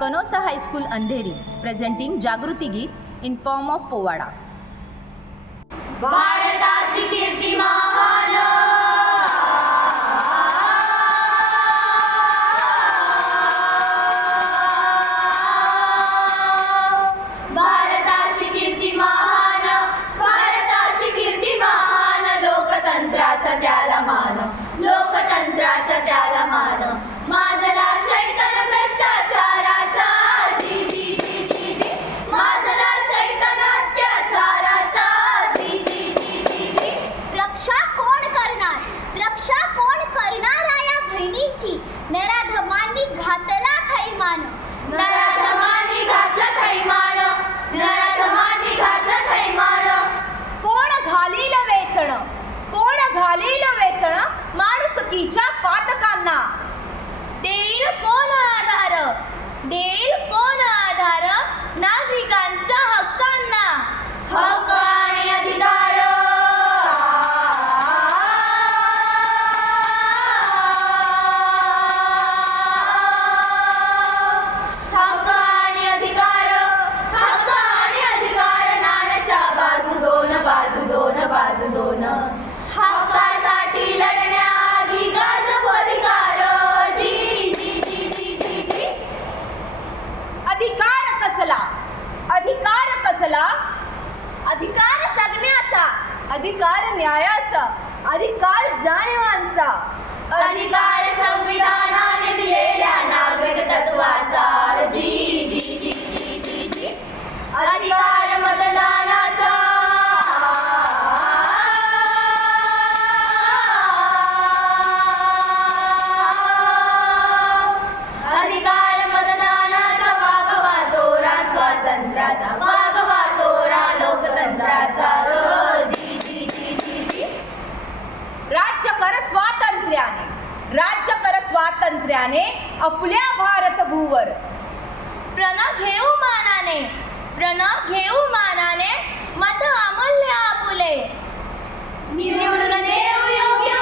Canosa High School Andheri, presenting Jagruti Geet in form of Povada. भारताची कीर्ती महान, भारताची कीर्ती महान, भारताची कीर्ती महान, लोकतंत्राचा त्याला मान, लोकतंत्राचा त्याला मान, माजला शैतान भ्रष्टाचाराचा, जी जी जी जी जी, माजला शैतान अत्याचाराचा, जी जी जी जी जी, रक्षा कोण करणार, रक्षा कोण करणार या बहिणीची, नराधमांनी घातला थैमान, नराधमांनी घातला थैमान, नराधमांनी घातला थैमान, कोण घालील वेसण, कोण घालील वेसण माणुसकीच्या पातकांना, देईल कोण आधार, देईल कोण आधार नागरिकांच्या हक्कांना, हक्क आणि अधिकार, हक्क आणि अधिकार, हक्क आणि अधिकार, नाण्याच्या बाजू दोन, बाजू दोन, बाजू दोन, हक्कासाठी लढण्याआधी गाजवू अधिकार, जी जी जी जी जी जी, अधिकार कसला, अधिकार कसला, अधिकार जगण्याचा, अधिकार न्यायाचा, अधिकार जाणीवांचा, अधिकार संविधानाने दिलेल्या नागरिक तत्वाचा, जी जी जी जी जी जी, अधिकार मतदानाचा, अधिकार मतदानाचा, वागवा तोरा स्वातंत्र्याचा, वागवा तोरा लोकतंत्राचा, जी जी जी जी जी, राज्य कर स्वातंत्र्याने, राज्य कर स्वातंत्र्याने आपल्या भारतभूवर, प्रण घेऊ मानाने, प्रण घेऊ मानाने, मत अमूल्य आपुले, निवडून देऊ योग्य